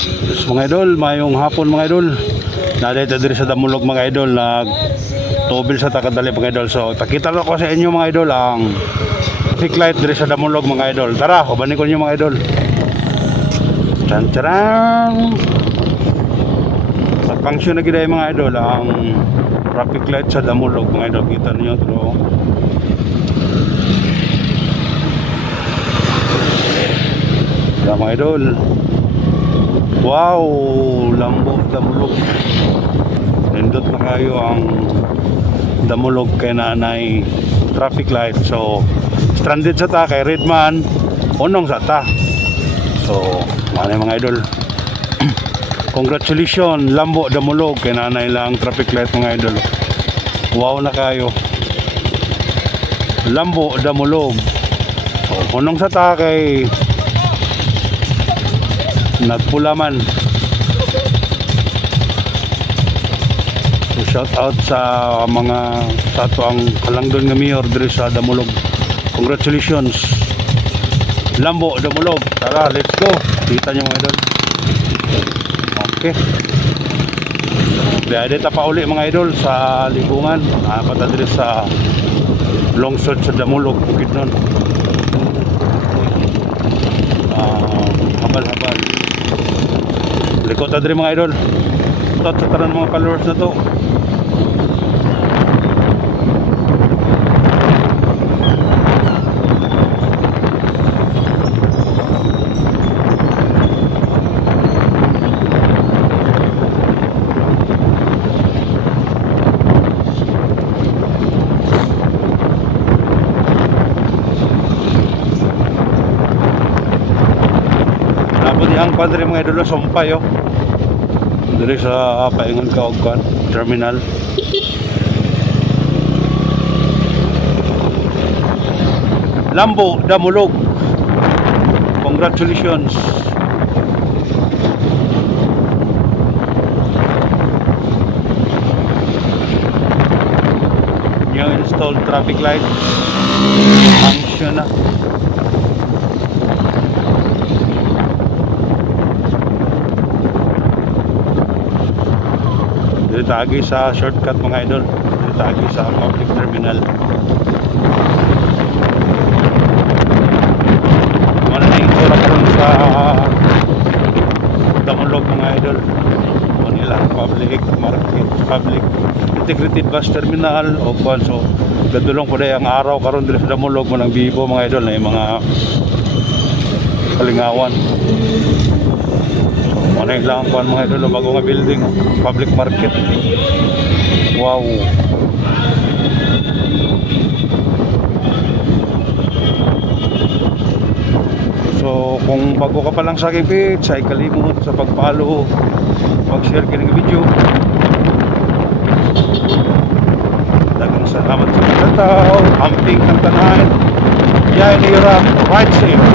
Yes, mga idol, mayong hapon mga idol. Nadito diri sa Damulog mga idol, nag tubil sa takadali mga idol. So, pakita ko sa inyo mga idol ang traffic light diri sa Damulog mga idol. Tara, ubanin ko niyo mga idol. Tsan-tsan. Nag-function na gid mga idol ang traffic light sa Damulog mga idol. Kita niyo to. Mga idol. Wow, lambo Damulog. Nindot na kayo ang Damulog kay nanay traffic light. So stranded sa ta kay Redman, unong sa ta. So mga idol. Congratulations lambo Damulog kay nanay lang traffic light mga idol. Wow na kayo. Lambo Damulog. So unong sa ta kay nagpula man. So shout out sa mga tato ang kalangdon nga mayor diri sa Damulog. Congratulations lambo Damulog. Tara, let's go. Kita nyo mga idol. Okay, dito pa uli mga idol sa Libungan. Nakapata diri sa lungsod sa Damulog, Bukidnon. Habal-habal likot na diri mga idol. Tot sa tanan mga followers na to. Ang padre mga idol sumpay oh. Diri sa paingon Kaugkan terminal. Lambo Damulog. Congratulations. New installed traffic light. Function na. Dito agi sa shortcut mga idol. Dito agi sa public terminal. Mana na yung tura karon sa Damulog mga idol. Manila public market, public integrated bus terminal o kwan. So gadulong po day ang araw karon dito sa Damulog mo ng bibo mga idol na yung mga kalingawan. Ano yung lang kuhan mga idol, bago nga building, public market. Wow. So kung bago ka pa lang sa aking page, ay kalimut sa pag-follow, mag-share ka ng video. Dagang salamat sa mga tao, amping ng tanan. Yan, hirap, right safe.